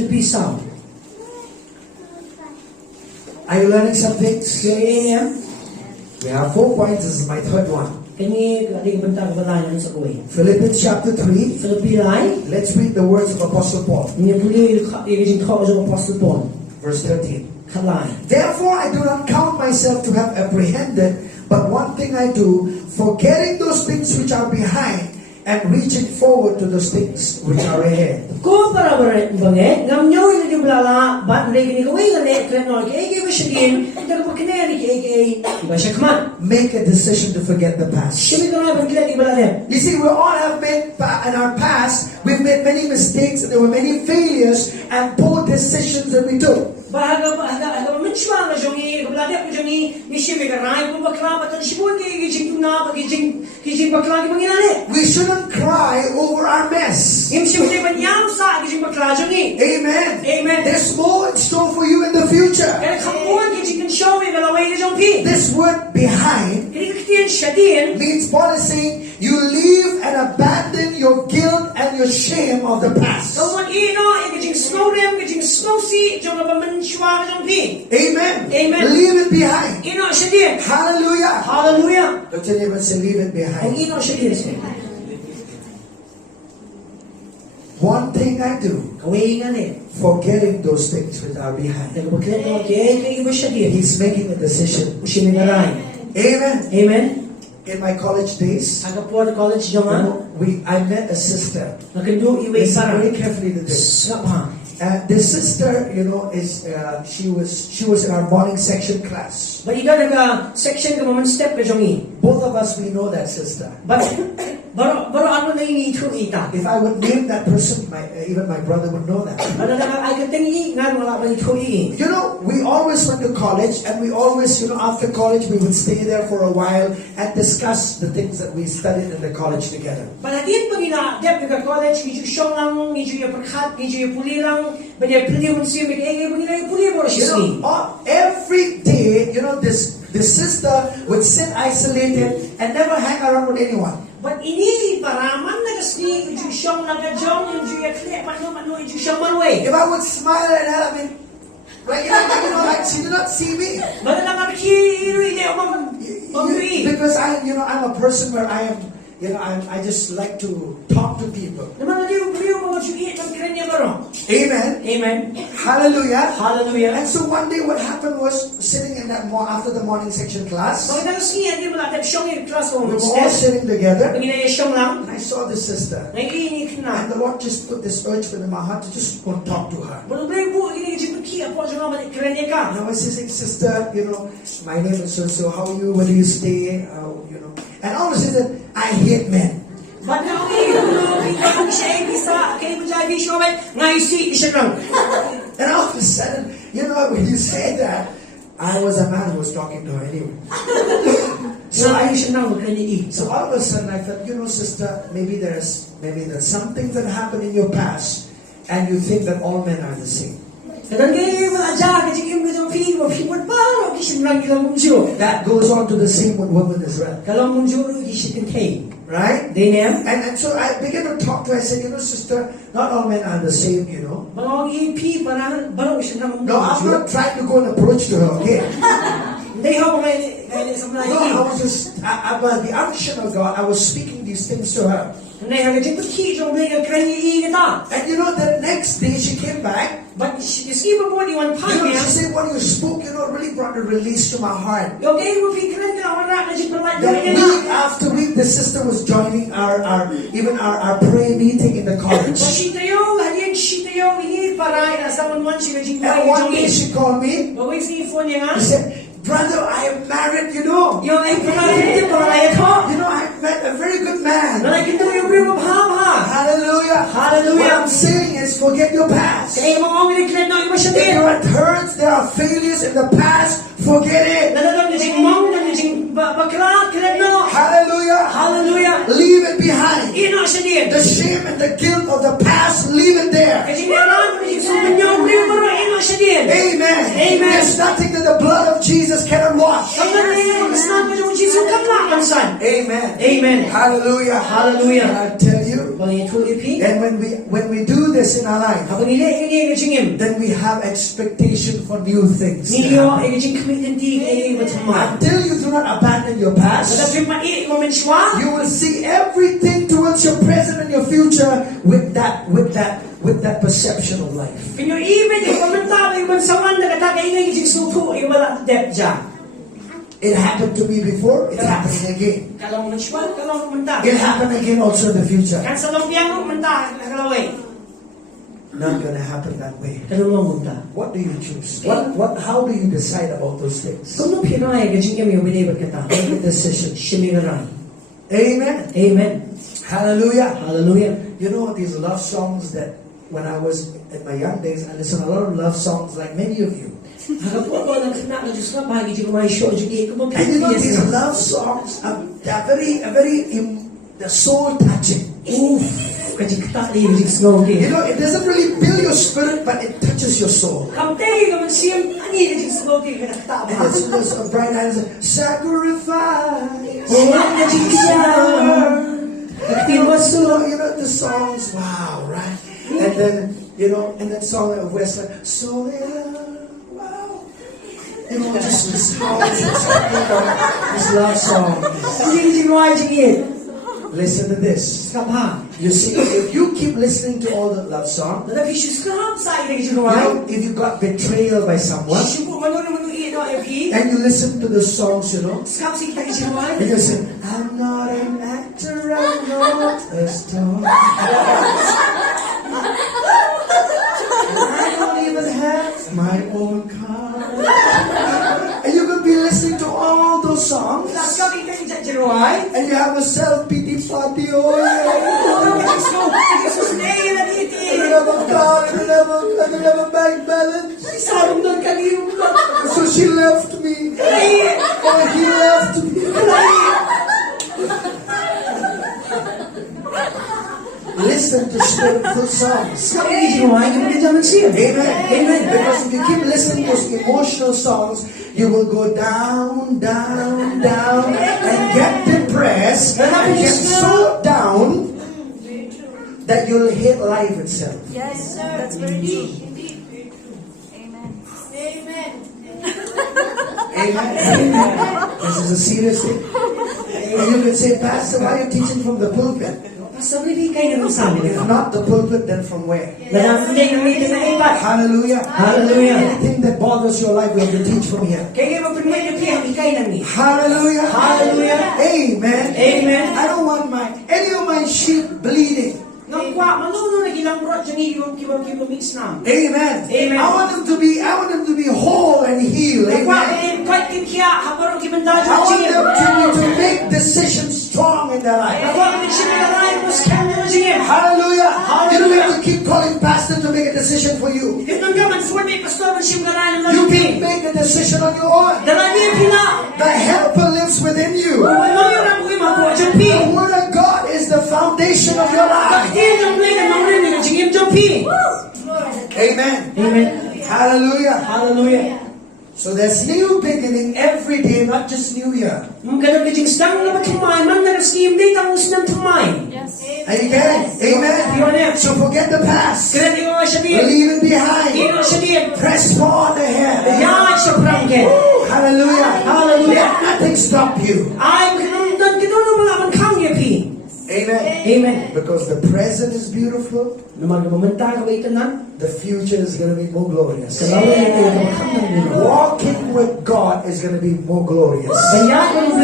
Are you learning some things? We have 4 points. This is my third one. Philippians chapter 3. Let's read the words of Apostle Paul. Verse 13. Therefore I do not count myself to have apprehended, but one thing I do, forgetting those things which are behind and reaching forward to those things which are ahead. Ko para bange ngam nyaw ina di blala bat ne gini ko ina ne kren no ke ke bashadin ita ko kene ni ke bashakman. Make a decision to forget the past. Shimi ko na ban kila di blala. You see, we all have made, in our past, we've made many mistakes and there were many failures and poor decisions that we took. Bahaga mencuang jongi blala ko jongi ni shimi ka rai ko bakla batan shibun ke jing na ki jing bakla ki bangina ne. We shouldn't cry over our mess. Im shimi ban yam sa ki jing bakla jongi. Amen. Amen. There's more in store for you in the future. Kaya kamuan ki jing show me bala way jong pi. This word behind Kini kitian shadin. means Paul is saying you leave and abandon your guilt and your shame of the past. Kawan ino ki jing snow rem ki jing snow si jong ba mencuang jong pi. Amen. Amen. Leave it behind. Ino shadin. Hallelujah. Hallelujah. Don't tell anyone, say leave it Ang behind. ino shadin. One thing I do, Kawingan eh. forgetting those things which are behind. Nagabaklet no ke iba shadin. He's making a decision. Ushimi na rai. Amen. Amen. In my college days, Aga po at college jonga. I met a sister. Nakindu iwe Listen para. very carefully to this. Sapa. This sister, is she was in our morning section class. Ba ida naga section ka moment step ka jongi. Both of us, we know that sister. But baro ano na ini through ita. If I would name that person, even my brother would know that. Ano naga ay katengi ngan wala ba through i. You know, we always went to college, and we always, after college, we would stay there for a while and discuss the things that we studied in the college together. Palagin pa nila dep ka college ni ju shong lang ni ju ya perkhat ni ju ya puli lang ba dia puli un si me ke nila puli mo shi. Every day, this sister would sit isolated and never hang around with anyone. But ini paraman na kasni ju shong lang ka jong ju ya kle mano ju shong manway. If I would smile at her, I mean, like she did not see me. Ba na ka ki iri de Because I'm a person where I am, I just like to talk to people. Naman dia mo ju i kan krenya baro. Amen. Amen. Hallelujah. Hallelujah. And so one day what happened was, sitting in that after the morning section class, So ita kasni dia mala dep shong i class we mo were all sitting together, Pagina ya shong lang. and I saw this sister. Naiinik na. And the Lord just put this urge within my heart to just go and talk to her. Bro bu ini ji ki apo jo na krenya ka. And I was saying, sister, my name is so, how are you? Where do you stay? And all of a sudden, I hate men. But now ito siya bisa kay mo jai show ba ngai si siya lang. And all of a sudden, when you say that, I was a man who was talking to her anyway. So I siya nang krenya i. So all of a sudden, I thought, sister, maybe there's some things that happened in your past, and you think that all men are the same. Dan kay mo aja kay kim mo fi mo pa no ki siya lang ilang munjo. That goes on to the same with women as well. Kalau munjo ki siya kay. Right? Dinem. And so I began to talk to her. I said, sister, not all men are the same, Bang EP para baro siya nang No, I'm not trying to go and approach to her, okay? They have may sa mga No, I was just, by the unction of God, I was speaking these things to her. Nay haga jing ki jong may krenya i ta. And the next day she came back. But she skip about you one part. She said, what you spoke, really brought a release to my heart. Yo kay mo fi krenya wala ka jing pala That week after week, the sister was joining our prayer meeting in the college. Shitayo ini para sa man si jing And one day she called me. Baway si phone niya nga. She said, brother, I am married, Yo ay para ito. I met a very good man. Nalaki to yung primo ha. Hallelujah. Hallelujah. What I'm saying is, forget your past. Kaya mo ang iniklet no iba siya If din. there are hurts, there are failures in the past, forget it. Nanadam ni jing mom na ni jing bakla klet no. Hallelujah. Hallelujah. Leave it behind. Ino siya din. The shame and the guilt of the past, leave it there. Kasi meron ni suman niyo primo ino siya din. Amen. Amen. There's nothing that the blood of Jesus cannot wash. Amen. Amen. Hallelujah. Hallelujah. And I tell you, and when we do this in our life, then we have expectation for new things. Until you do not abandon your past, you will see everything towards your present and your future with that perception of life. It happened to me before, it's happening again. Kalau mencuat, kalau mentah. It'll happen again also in the future. Kan salong piang mentah kalau Not gonna happen that way. Kalau mo munta. What do you choose? How do you decide about those things? Kung mo pinay ka jing kami ubay berkata. Make a decision. Shimigaray. Amen. Amen. Hallelujah. Hallelujah. You know these love songs that when I was in my young days, I listened to a lot of love songs like many of you. Hagap po ako nagkana ka Diyos ka bahagi jing may show jing ko mo And you know these love songs they're they're soul touching. Oof. Kajikta ni jing snow You ke. know, it doesn't really build your spirit, but it touches your soul. Kamtay ka man siyam ani ka jing smoke ka nakatama. And it's this bright eyes, sacrifice. Oh, kajing siya. You know the songs, wow, right? And then, and that song of Westland, so they wow. You know, just this songs, this love song. Listen to this. You see, if you keep listening to all the love songs, if you got betrayal by someone, and you listen to the songs, and you say, I'm not an actor, I'm not a star. I don't even have my own car. And you could be listening to all those songs, and you have a self-pity party. Oh, you have a car, you have a bank balance. So she left me. Or he left me. Listen to spiritual songs. Amen. Amen. Because if you keep listening to emotional songs, you will go down, down, down, and get depressed, and get so down that you'll hate life itself. Yes, sir. That's very true. Indeed. Amen. Amen. This is a serious thing. And you can say, Pastor, why are you teaching from the pulpit? If not the pulpit, then from where? Hallelujah. Hallelujah. Anything that bothers your life, we have to teach from here. Hallelujah. Hallelujah. Amen. Amen. I don't want any of my sheep bleeding. Amen. Amen. I want them to be whole and healed. Amen. I want them to make decisions strong in their life. Hallelujah. You don't have to keep calling pastor to make a decision for you. You can make a decision on your own. The helper lives within you. The word of God is the foundation of your life. Amen. Amen. Hallelujah. Hallelujah. So there's new beginning every day, not just New Year. Yes. Amen. Amen. So forget the past. Leave it behind. Press forward ahead. Hallelujah. Hallelujah. Let nothing stop you. Amen. Amen. Because the present is beautiful. The future is going to be more glorious. Walking with God is going to be more glorious. Hallelujah.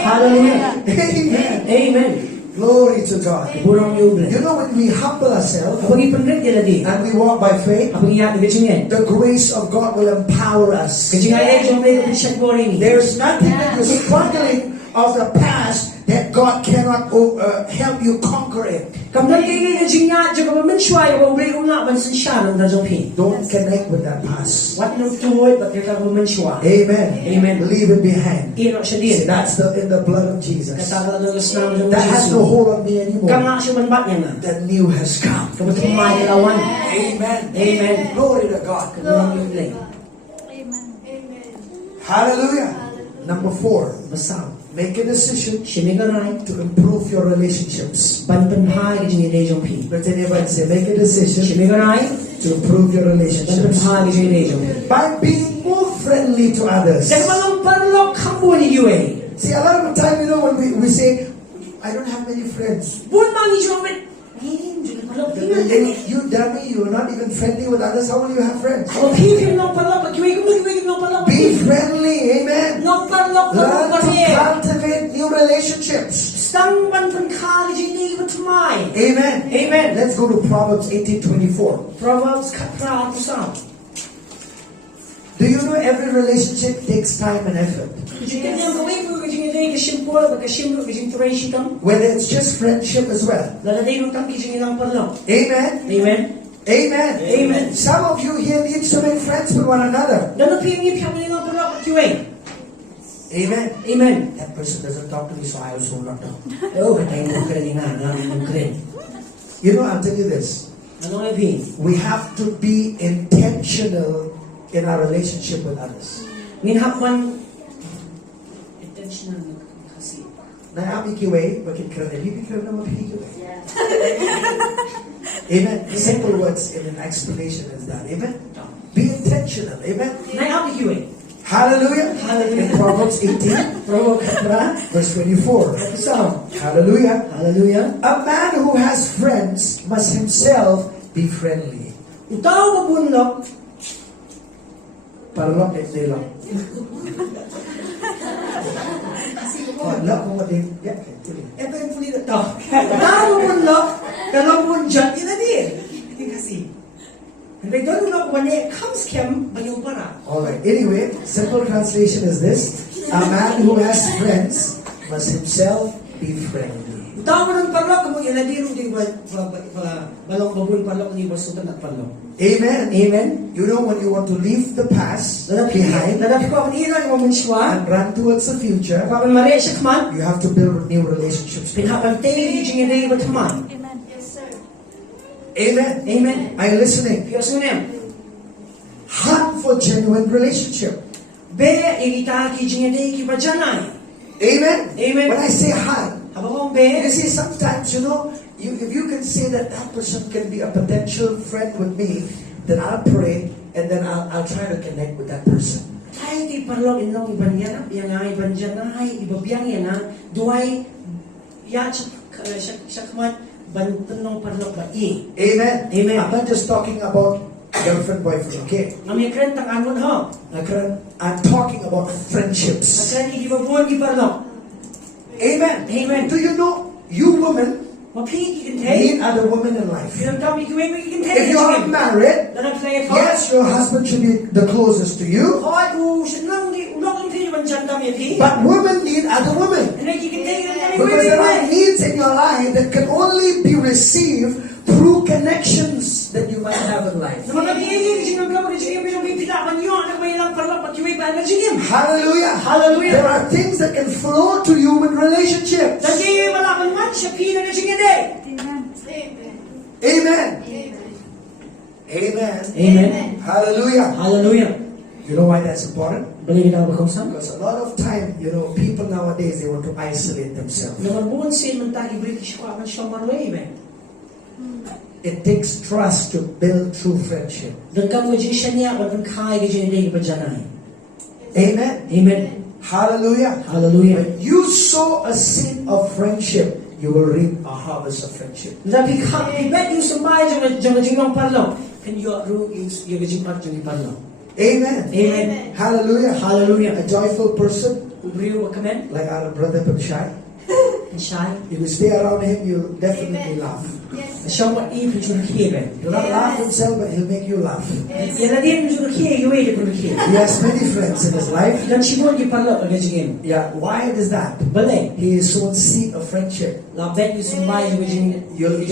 Hallelujah. Amen. Amen. Glory to God. You know, when we humble ourselves and we walk by faith, the grace of God will empower us. There's nothing that you're struggling of the past that God cannot help you conquer it. Don't connect with that past. Amen. Amen. Leave it behind. See, that's in the blood of Jesus. That has no hold on me anymore. The new has come. Amen. Amen. Glory to God. Amen. Hallelujah. Number 4. Make a decision to improve your relationships. Let your neighbor say, make a decision to improve your relationships by being more friendly to others. See, a lot of the time, when we say, I don't have many friends. Yin jud parlok tingnan. You dummy, you're not even friendly with others. How will you have friends? Oh, people no parlok, kiwi no parlok. Be friendly, amen. No parlok Learn parlok to parlok. cultivate new relationships. Stang ban pun kha ji ni batmai. Amen. Amen. Let's go to Proverbs 18:24. Proverbs kapra pusam. Do you know every relationship takes time and effort? Jika yang kau ibu kerja ni kesimpul, kesimpul kerja interaksi tam. Whether it's just friendship as well. Lalu dia nutang kerja yang parlok. Amen. Amen. Amen. Amen. Some of you here need to make friends with one another. Lalu pilih yang yang parlok kiwi. Amen. Amen. That person doesn't talk to me, so I also will not talk. Oh, kata yang keren ni keren. You know, I'll tell you this. Ano nga bi? We have to be intentional in our relationship with others. Minhapwan intentional kasi. Na ami kiwe, bakit kaya hindi kaya naman kiwe. Amen. Simple words in an explanation is that. Amen. Be intentional. Amen. Nai kiwi. Hallelujah. Hallelujah. In Proverbs 18, Proverbs kapra. verse 24. Episode. Hallelujah. Hallelujah. A man who has friends must himself be friendly. Utaw mabunlok. Parlok at nilong. Oh, look what they yeah, Ito yung puli na to. Utaw mabunlok. Dalawang bunjat ina di. Kasi. And they don't know when it comes kem bayong para. Alright, anyway, simple translation is this. A man who has friends must himself be friendly. Utaw mo ng parlok kung ina di rin balong babul parlok ni basutan at parlok. Amen. Amen. You know, when you want to leave the past behind Ladapi ko ang ina yung mamunswa. and run towards the future, Papan Maria siya kaman. you have to build new relationships. Pinhapan tayo yung ina yung batman. Amen. Yes, sir. Amen. Amen. Are you listening? Piyos ngunem. Hunt for genuine relationship. Be, irita ki jingede ki bajanay. Amen. Amen. When I say hunt, Habang be, you see, sometimes, you know, if you can say that that person can be a potential friend with me, then I'll pray and then I'll try to connect with that person. ay di parlok inong iban yan, yang ay iban dyan na, ay ibabiyang yan na, duway, ya siya kaman, bantan ng parlok ba i. Amen. Amen. I'm not just talking about girlfriend, boyfriend, okay? Namikren tang angon ho. I'm talking about friendships. Asan hindi ba buwan di parlok? Amen. Amen. Do you know, you women Mapiki kintay. need other women in life? Pinang kami kiwi may kintay. If you are married, Danang play for. yes, your husband should be the closest to you, Hoy, sinang di ulok yung pinyo banjan kami pi. but women need other women. Hindi kintay kami Because there are kiwi. needs in your life that can only be received through connections that you might have in life. Naman kami yung sinang kami yung pinang pipilakan yun. Ang may lang parlok at kiwi pa na jingim. Hallelujah. Hallelujah. There are things that can flow to you in relationships. Dagi malaman man siya pina na jingide. Amen. Amen. Amen. Amen. Amen. Hallelujah. Hallelujah. You know why that's important? Balik kita ba kusam? Because a lot of time, you know, people nowadays, they want to isolate themselves. Naman buwan siya mentagi British ko akan siya marway ba. It takes trust to build true friendship. Dan kamu jing siya niya kung kaya jingide ba janay. Amen. Amen. Hallelujah. Hallelujah. When you sow a seed of friendship, you will reap a harvest of friendship. Tapi bet yung sumay jangan jingong parlok. Kan yo ru yung jing pat jing parlok. Amen. Amen. Hallelujah. Hallelujah. A joyful person, Ubriyo wa kamen. like our brother Panshai, Shy. if you stay around him, you'll definitely laugh. Yes. Siya wa even siya kibe. He'll not laugh himself, but he'll make you laugh. Yan na din siya kibe yung way ko kibe. He has many friends in his life. Dan si mo di parlok aga jingim. Yeah, why is that? Bale. He is sown seed of friendship. La bet yung sumay yung jing You'll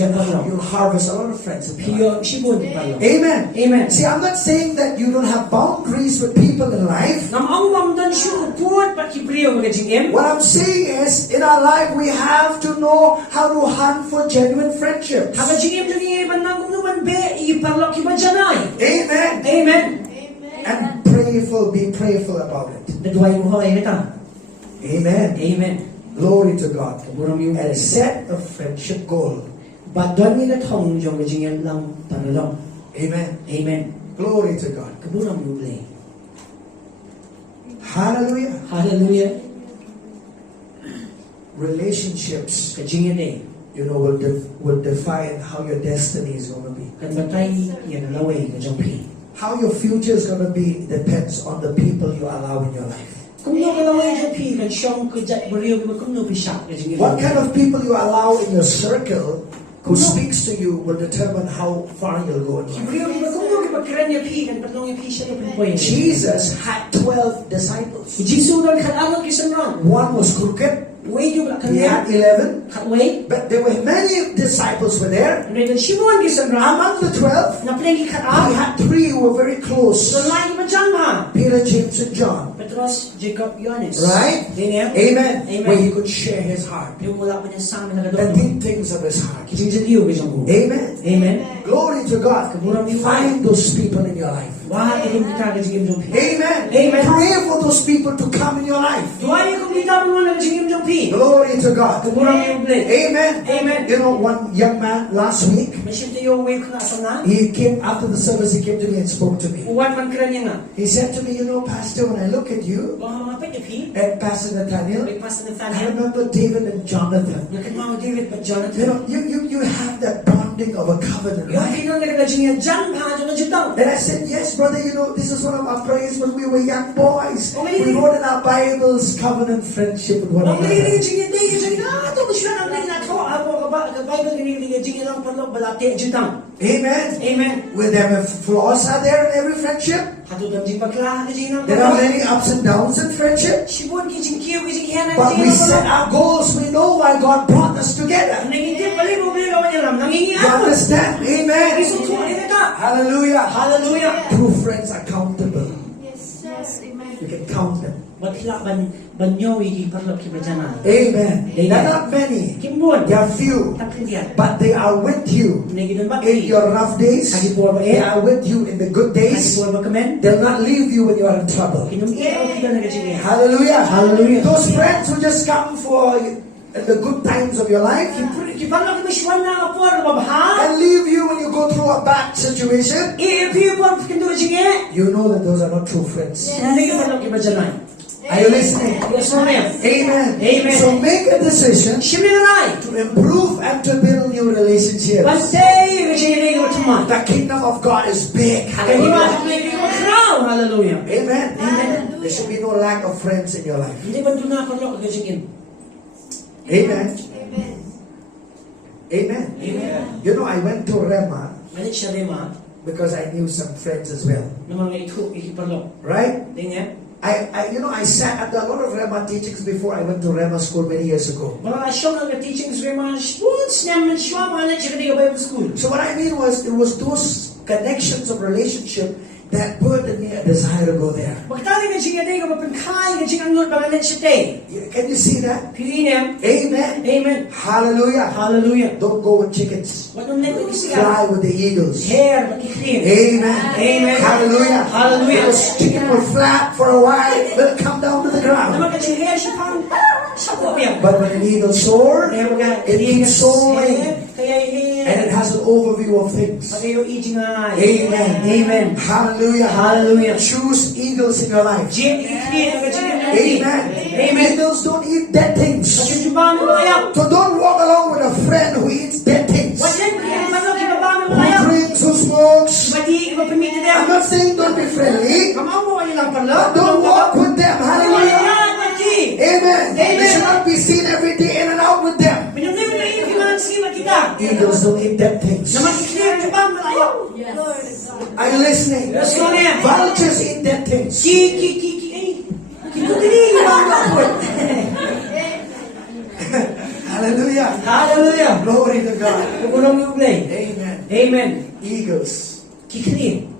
harvest a lot of friends. in your life. Piyo si mo di parlok. Amen. Amen. See, I'm not saying that you don't have boundaries with people in life. Nam ang mamdan siya upod pat kibriyo aga jingim. What I'm saying is, in our life, we have to know how to hunt for genuine friendships. Aga jingim dali iban nang naman be iparlok iba janay. Amen. Amen. And be prayerful about it. Dadway mo hoy kita. Amen. Amen. Glory to God. Kaburam yung And set a friendship goal. Badon nila tong jong jingim lang tanalong. Amen. Amen. Glory to God. Kaburam yung play. Hallelujah. Hallelujah. Relationships. Kajingin eh. will define how your destiny is going to be. กันบันไดอย่างละเวกันจงพี How your future is going to be depends on the people you allow in your life. กุมโนกันละเวจงพีกันชงคือจัดบริวารกุมโนพิชักกันจง What kind of people you allow in your circle who speaks to you will determine how far you'll go in บ life. ริวารกุมโนกันบักรันยาพีกันเป็นน้องยาพีเช่นเป็นป่วย Jesus had 12 disciples. ยิสุโดนขัดอารมณ์กิสันรัง One was crooked. เวยุบละคัน He เดีย had 11. ขัดเว But there were many disciples were there. เรียนชิมอนกิสันรัง Among the 12, นับเพลงกิขัดอา he had 3 who were very ส่วน close. ลายมันจังมา Peter, James, and John. เปโตรสเจคอบยอนิส Right? เนี่ย Amen. Amen. Where he could share his heart. เดี๋ยวมูลมันจะสร้างมันกระโด The ด deep things of his heart. จริงจะดิวกันจงกู Amen. เอเมน Glory to God. Find those people in your life. ว่าที่คุณพิธากันจริงจงพี Amen. Amen. Pray for those people to come in your life. ด้วยคุณพิธาเป็นวันจริงจงพี Glory to God. คุณเราไม่เบล Amen. Amen. You know, one young man last week, ไม่ใช่จะโยเวขนาดนั้น he came after the service, he came to me and spoke to me. วันมันเคลื่อนยังไง He said to me, Pastor, when I look at you ว่ามาเป็นยังพี and Pastor Nathaniel, เป็นภาษาในตา I เนี่ย remember David and Jonathan. อยากให้มาเดวิดกับจอห์น You have that bonding of a covenant, อยาก right? ให้น้องกันจริงจังพาจนจุดต้อง And I said, yes, brother, this is one of our prayers when we were young boys. We wrote in our Bibles, covenant friendship with one ผมไม่ได้ another. จริงๆได้จริงๆนะต้องช่วยน้องนะเขาเอาบอกกับไบเบิลนี่จริงๆต้องพัฒนาบาลาเตจุดต้อง Amen. Amen. Where there are flaws are there in every friendship. หาตัวจริงบักลาจริงๆน้อง There are many ups and downs in friendship. ชิบุนจริงๆคิวจริงๆแค่นั้น But we set our goals. We know why God brought us together. ในที่บริบูรณ์เราไม่ยอมนั่งอย่างนี้ You understand? ที่ Amen. สุดทุกอย่างนะ Hallelujah. Hallelujah. True friends are countable. Yes, yes, amen. You can count them. บัดที่ละบันโยวีที่พัฒนาคิดประจานา Amen. There are not many. คิมบุน There are few. ตั้งขึ้นเดีย But they are with you ในกินบัก in your rough days. อากิปวดบักเอ They are with you in the good อากิ days. ปวดบักเมน They'll not leave you when you are in trouble. กินนุ่มเอเอาที่นั่นกันจริงๆ Hallelujah. Hallelujah. Those friends who just come for the good times of your life คิดพัฒนาคิดไม่ชวนนะปวดบับหา and leave you when you go through a bad situation. เอพี่ปวดกินตัวจริงๆ You know that those are not true friends. ในกินพัฒนาคิดประจานา Are you listening? Yes, ma'am. Amen. Amen. So make a decision ชิมอะไร to improve and to build new วัน relationships. เซ่ก็จริงๆก็ทำไม The kingdom of God is big. แต่ที่ว่า Hallelujah. ทำไมก็คราว Hallelujah Amen. Amen. There should be no lack of friends in your life. hindi ba doon na ako lang kagajigin? Amen. Amen. Amen. Amen. You know, I went to Rema Manit siya rin ma, because I knew some friends as well. na mga ito, ikipalok. Right? Tingnan. I sat at a lot of Rema teachings before I went to Rema school many years ago. Mga asyong nga teachings rin mga sports naman siya, mga na-check na Bible school. So what I mean was, it was those connections of relationship that burdened me a desire to go there. Magtali nga siya rin, kapagkain nga siya ang ngot, mga na-check day. Can you see that? Piliin Amen. Amen. Hallelujah. Hallelujah. Don't go with chickens. Walang neto siya. Fly with the eagles. Hair, makiklim. Amen. Amen. Hallelujah. Hallelujah. Because chicken will flap for a while, then come down to the ground. Naman kasi hair siya parang, siya po yan. But when an eagle soars, Kaya mga, it keeps soaring. Kaya And it has an overview of things. Pagayo ijing nga. Amen. Amen. Hallelujah. Hallelujah. Choose eagles in your life. Jim, ikiklim, ikiklim. Amen. Amen. Eagles don't eat dead things. Kasi jubang mo kaya. So don't walk along with a friend who eats dead things. Wajan, kaya manok, ibabang mo Who kaya. drinks, who smokes. Mati, ipapimiti I'm na. not saying don't be friendly, Kamaw mo kayo lang pala. but don't walk with them. Hallelujah. Mati. Amen. Amen. You should not be seen every day in and out with them. Pinunay mo na yung kimalang sila kita. Eagles don't eat dead things. Naman ikiklim, jubang mo kaya. Lord God. Are you listening? Yes, ma'am. Vultures eat dead things. Kikutini, jubang mo ako. Hallelujah. Hallelujah. Glory to God. Kukulong yung play. Amen. Amen. Eagles. Kiklim.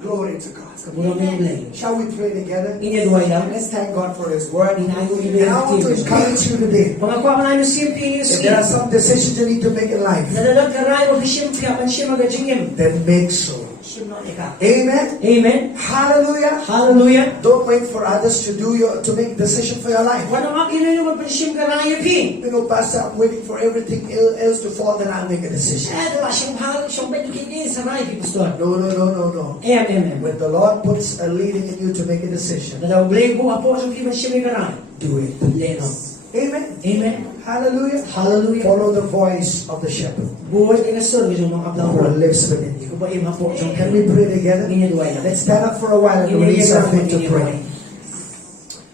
Glory to God. Kukulong yung play. Shall we pray together? Inaduay lang. Let's thank God for His word. And Inayo I want to encourage you today. Mga kuha ka na yung simpi yung If there are some decisions you need to make in life, Nadalag ka rin o simpi ka, siya magajingin. then make so. Siya na ka. Amen. Amen. Hallelujah. Hallelujah. Don't wait for others to make decision for your life. Wala nga kinayo magpasim ka na yung pi. You know, Pastor, I'm waiting for everything else to fall, then I'll make a decision. Dala siyang halo, siyang pagkikini sa rai, Pastor. No. Amen. When the Lord puts a leading in you to make a decision, Nadaw blay buha po sa kiman siya may karay. do it. Leno. Amen. Amen. Hallelujah. Hallelujah. Follow the voice of the shepherd Buhat ina sir yung mga ablang who ron. lives within you. Kuba ima po yung Can we pray together? Inyo duway lang. Let's stand up for a while and release our faith to pray.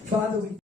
Father, we